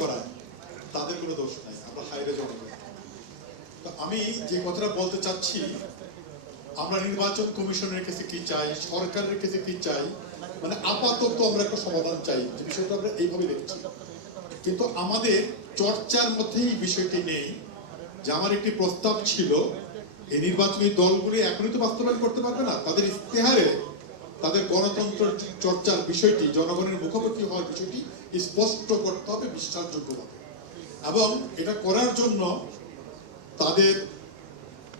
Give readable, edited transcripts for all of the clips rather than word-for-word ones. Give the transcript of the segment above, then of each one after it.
করায় তাদের কোনো দোষ নাই, আমরা হাইরে জনগণ। তো আমি যে কথাটা বলতে চাচ্ছি, আমরা নির্বাচন কমিশনের কাছে কি চাই, সরকারের কাছে কি চাই, মানে আপাতত আমরা একটা সমাধান চাই, যে বিষয়টা আমরা এইভাবে দেখছি। কিন্তু আমাদের চর্চার মধ্যে এই বিষয়টি নেই যে আমার একটি প্রস্তাব ছিল, এই নির্বাচনী দলগুলি এখনই তো বাস্তবায়ন করতে পারবে না, তাদের ইস্তেহারে তাদের গণতন্ত্র চর্চার বিষয়টি, জনগণের মুখোমুখি হওয়ার বিষয়টি স্পষ্ট করতে হবে বিশ্বাসযোগ্যভাবে। এবং এটা করার জন্য তাদের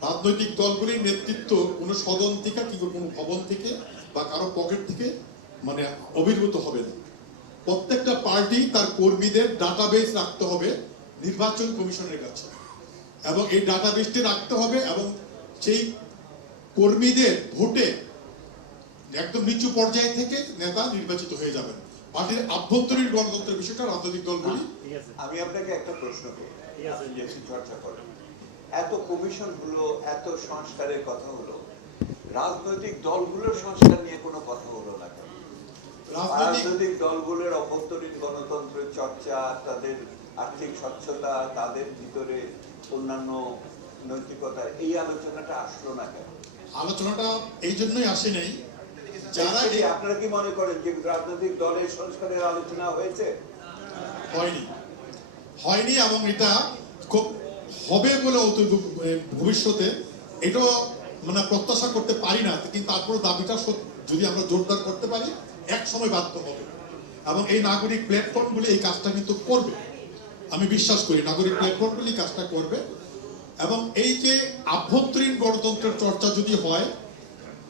রাজনৈতিক দলগুলির নেতৃত্ব কোনো সদন থেকে কিংবা কোনো ভবন থেকে বা কারো পকেট থেকে মানে আবির্ভূত হবে না। প্রত্যেকটা পার্টি তার কর্মীদের ডাটাবেস রাখতে হবে নির্বাচন কমিশনের কাছে, এবং এই ডাটাবেসটি রাখতে হবে, এবং সেই কর্মীদের ভোটে একদম নিচু পর্যায় থেকে নেতা নির্বাচিত হয়ে যাবেন। পার্টির আভ্যন্তরীণ গণতন্ত্রের বিষয়টা রাজনৈতিক দলগুলি। আমি আপনাকে একটা প্রশ্ন করব, চর্চা করেন, এত কমিশন হলো, এত সংস্কারের কথা হলো, রাজনৈতিক দলগুলোর সংস্কার নিয়ে কোনো কথা হলো না কেন? রাজনৈতিক দলগুলোর অভ্যন্তরীণ গণতন্ত্রের চর্চা, তাদের আর্থিক স্বচ্ছতা, তাদের ভিতরে অন্যান্য নৈতিকতা, এই আলোচনাটা আসলো না কেন? আলোচনাটা এই জন্যই আসে নাই, যারা আপনারা কি মনে করেন যে রাজনৈতিক দলের সংস্কারের আলোচনা হয়েছে? হয়নি, এবং এটা খুব হবে বলে ভবিষ্যতে এটাও মানে প্রত্যাশা করতে পারি না, কিন্তু তারপর দাবিটা যদি আমরা জোরদার করতে পারি এক সময় বাধ্য হবে। এবং এই নাগরিক প্ল্যাটফর্মগুলি এই কাজটা কিন্তু করবে, আমি বিশ্বাস করি নাগরিক প্ল্যাটফর্মগুলি কাজটা করবে। এবং এই যে আভ্যন্তরীণ গণতন্ত্রের চর্চা যদি হয়,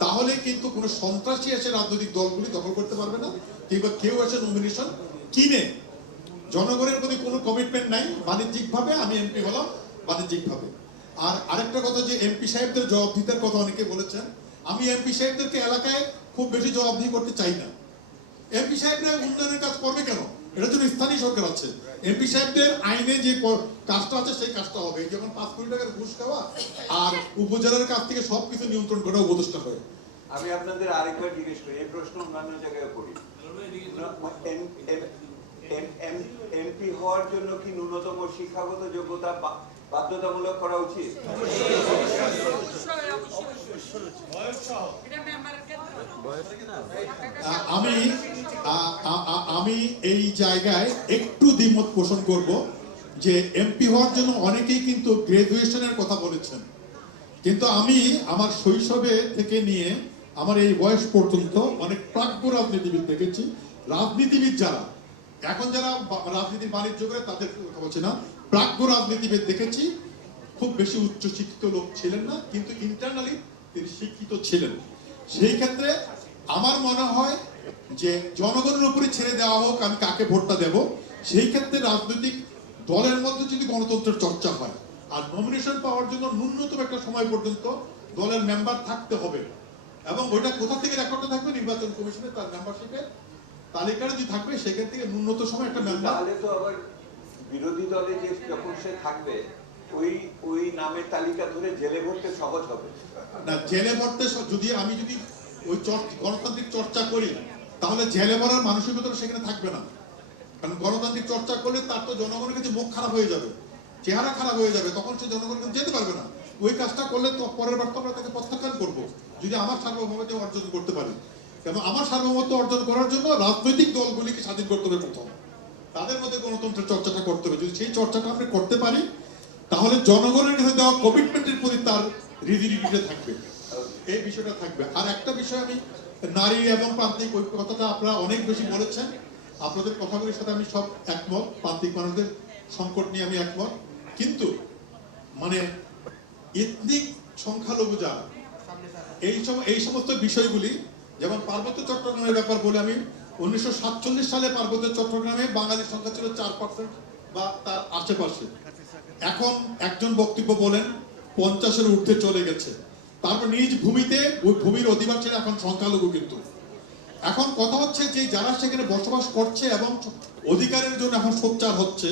তাহলে কিন্তু কোনো সন্ত্রাসী এসে রাজনৈতিক দলগুলি দখল করতে পারবে না, কিংবা কেউ এসে নমিনেশন কিনে, জনগণের প্রতি কোনো কমিটমেন্ট নাই, বাণিজ্যিকভাবে আমি এমপি হলাম বাণিজ্যিকভাবে। আর আরেকটা কথা, যে এমপি সাহেবদের জবাবদিহিতার কথা অনেকে বলেছেন, আমি এমপি সাহেবদেরকে এলাকায় খুব বেশি জবাবদিহি করতে চাই না। এমপি সাহেবরা উন্নয়নের কাজ করবে কেন? এটার জন্য স্থানীয় সরকার আছে। এমপি সাহেবদের আইনে যে কাজটা আছে সেই কাজটা হবে, যেমন 5 কোটি টাকার ঘুষ খাওয়া আর উপজেলার কাছ থেকে সবকিছু নিয়ন্ত্রণ করা উপদেষ্টা হয়। আমি আপনাদের আরেকবার জিজ্ঞেস করি, এই প্রশ্ন অন্যান্য জায়গায় করি, এমপি হওয়ার জন্য কি ন্যূনতম শিক্ষাগত যোগ্যতা বাধ্যতামূলক করা উচিত? আমি এই জায়গায় একটু দ্বিমত পোষণ করব, যে এমপি হওয়ার জন্য অনেকেই কিন্তু গ্রাজুয়েশনের কথা বলেছেন, কিন্তু আমি আমার শৈশবে থেকে নিয়ে আমার এই বয়স পর্যন্ত অনেক প্রাজ্ঞ রাজনীতিবিদ দেখেছি। রাজনীতিবিদ যারা এখন যারা রাজনীতির বাণিজ্য করে তাদের কথা বলছি না, প্রাজ্ঞ রাজনীতিবিদ দেখেছি, খুব বেশি উচ্চ শিক্ষিত লোক ছিলেন না, কিন্তু ইন্টারনালি তিনি শিক্ষিত ছিলেন। সেই ক্ষেত্রে আমার মনে হয় যে জনগণের উপরে ছেড়ে দেওয়া হোক আমি কাকে ভোটটা দেব। সেই ক্ষেত্রে রাজনৈতিক দলের মধ্যে যদি গণতন্ত্রের চর্চা হয়, আর নমিনেশন পাওয়ার জন্য ন্যূনতম একটা সময় পর্যন্ত দলের মেম্বার থাকতে হবে, এবং ওইটা কোথা থেকে রেকর্ডটা থাকবে, নির্বাচন কমিশনে তার মেম্বারশিপের তালিকাটা যদি থাকবে, সেখান থেকে ন্যূনতম সময় একটা মেম্বার। তাহলে তো আবার বিরোধী দলে যে যখন সে থাকবে, ওই নামের তালিকা ধরে জেলে ভরতে সহজ হবে না। জেলে ভরতে যদি আমি ওই গণতান্ত্রিক চর্চা করি, তাহলে জেলে ভরার মানসিকতা সেখানে থাকবে না। কারণ গণতান্ত্রিক চর্চা করলে তার তো জনগণের কাছে মুখ খারাপ হয়ে যাবে, চেহারা খারাপ হয়ে যাবে, তখন সে জনগণের কাছে যেতে পারবে না। ওই কাজটা করলে তো পরের বার আমরা তাকে প্রত্যাখ্যান করবো, যদি আমার সার্বভৌমত্ব অর্জন করতে পারি। কেন আমার সার্বভৌমত্ব অর্জন করার জন্য রাজনৈতিক দলগুলিকে স্বাধীন করতে হবে প্রথম, তাদের মধ্যে গণতন্ত্রের চর্চাটা করতে হবে। যদি সেই চর্চাটা আমরা করতে পারি, তাহলে জনগণের কাছে দেওয়া কমিটমেন্টের প্রতি তার রিজিডিটিটা থাকবে, এই বিষয়টা থাকবে। আর একটা বিষয়, আমি নারী এবং প্রান্তিক ঐক্য কথাটা আপনারা অনেক বেশি বলেছেন, আপনাদের কথাগুলির সাথে আমি সব একমত, প্রান্তিক মানুষদের সংকট নিয়ে আমি একমত, কিন্তু মানে এথনিক সংখ্যালঘু যারা এই সমস্ত বিষয়গুলি, যেমন পার্বত্য চট্টগ্রামের ব্যাপার বলে, আমি 1947 সালে পার্বত্য চট্টগ্রামে বাঙালির সংখ্যা ছিল 4% বা তার আশেপাশে। এখন একজন বক্তব্য বলেন 50-এর ঊর্ধ্বে চলে গেছে। তারপর নিজ ভূমিতে ওই ভূমির অধিবাসীরা এখন সংখ্যালঘু। কিন্তু এখন কথা হচ্ছে যে যারা সেখানে বসবাস করছে এবং অধিকারের জন্য এখন সোচ্চার হচ্ছে,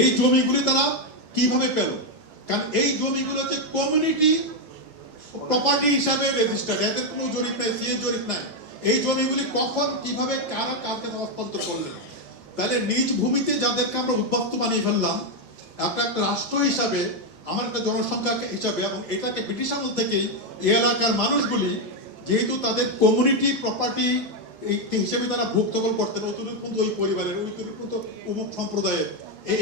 এই জমিগুলি তারা কিভাবে পেল? কারণ এই জমিগুলো হচ্ছে কমিউনিটি প্রপার্টি হিসাবে রেজিস্টার্ড, এদের কোনো জরিপ নাই, সিএ জরিপ নাই। এই জমিগুলি কখন কিভাবে কারা কার কাছে হস্তান্তর করলেন, তাহলে নিজ ভূমিতে যাদেরকে আমরা উদ্বাস্ত বানিয়ে ফেললাম, একটা রাষ্ট্র হিসাবে, আমার একটা জনসংখ্যা হিসাবে, এবং এটাকে ব্রিটিশ আমল থেকেই এই এলাকার মানুষগুলি যেহেতু তাদের কমিউনিটি প্রপার্টি হিসেবে তারা ভোগ করতেন, অতুরুপন্ত ওই পরিবারের, অতুরুপন্ত অমুক সম্প্রদায়ের,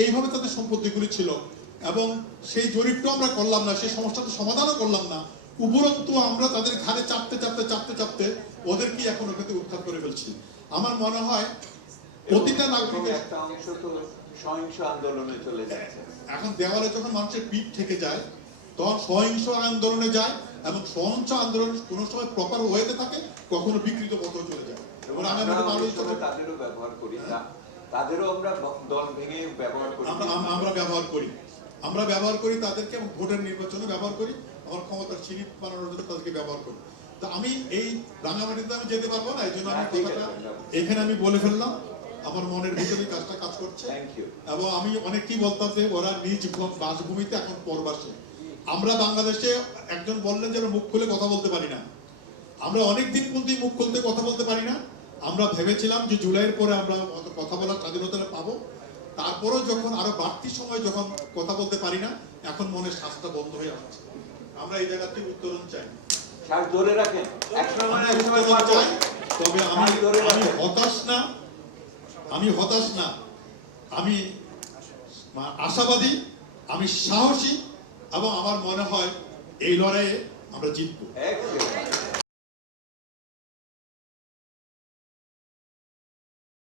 এইভাবে তাদের সম্পত্তিগুলি ছিল। এবং সেই জরিপটাও আমরা করলাম না, সেই সমস্যাটা সমাধানও করলাম না, উপরন্তু আমরা তাদের ঘাড়ে চাপতে ওদেরকে এখন ওখানে উদ্ধার করে ফেলছি। আমার মনে হয় প্রতিটা নাগরিকের একটা অংশ তো সহিংস আন্দোলনে চলে যাচ্ছে। এখন দেওয়ালে যখন মানুষের পিঠ থেকে যায় তখন সহিংস আন্দোলনে যায়, এবং সহিংস আন্দোলন কোনো সময় প্রপার ওয়েতে থাকে, কখনো বিকৃত পথেও চলে যায়। এবং তাদেরও ব্যবহার করি না, তাদেরও আমরা দল ভেঙে ব্যবহার করি, আমরা ব্যবহার করি তাদেরকে, এবং ভোটের নির্বাচনে ব্যবহার করি, আমার ক্ষমতার সিঁড়ি বানানোর জন্য তাদেরকে ব্যবহার করি। তা আমি এই রাঙামাটিতে আমি যেতে পারবো না, এই জন্য আমি কথাটা এখানে আমি বলে ফেললাম। আমার মনের ভিতরে কাজটা কাজ করছে, এবং আমি অনেক কি বলতাম যে ওরা নিজ বাসভূমিতে এখন পরবাসী। আমরা বাংলাদেশে একজন বললেন যে আমরা মুখ খুলে কথা বলতে পারি না, আমরা অনেকদিন পর্যন্ত মুখ খুলতে কথা বলতে পারি না। আমরা ভেবেছিলাম যে জুলাইয়ের পরে আমরা কথা বলার স্বাধীনতা পাবো, তারপরেও যখন আরো বাড়তি সময় যখন কথা বলতে পারি না, এখন মনের শ্বাসটা বন্ধ হয়ে আসছে। আমরা এই জায়গা থেকে উত্তরণ চাই, ধরে রাখেন, চাই। তবে আমি হতাশ না, আমি আশাবাদী, আমি সাহসী, এবং আমার মনে হয় এই লড়াইয়ে আমরা জিতবো।